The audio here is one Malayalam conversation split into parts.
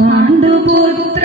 పాండుపుత్ర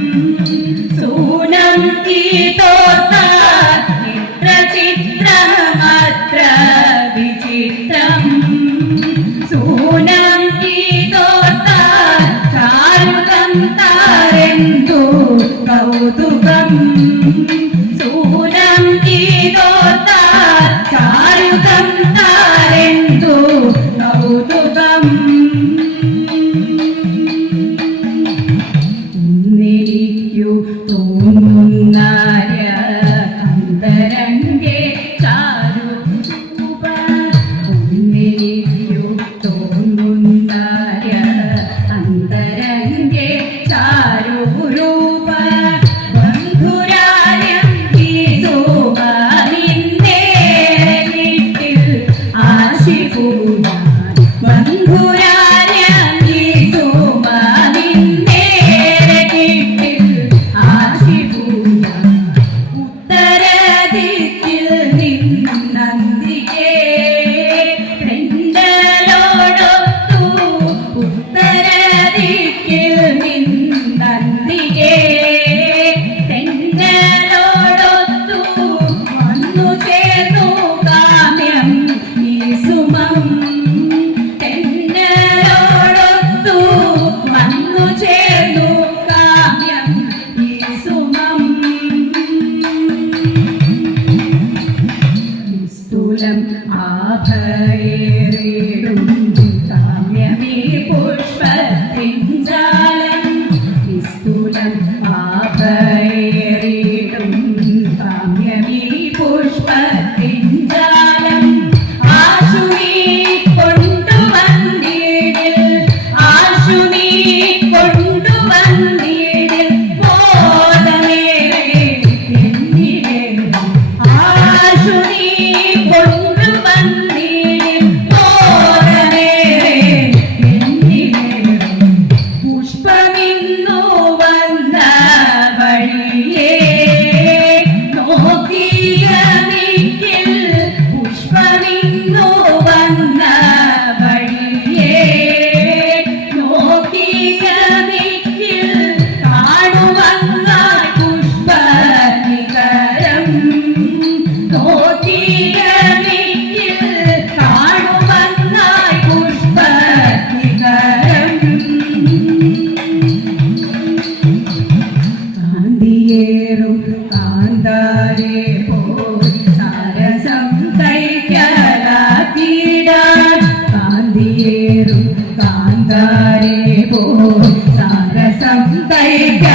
കൗതുകം Down. Thank you.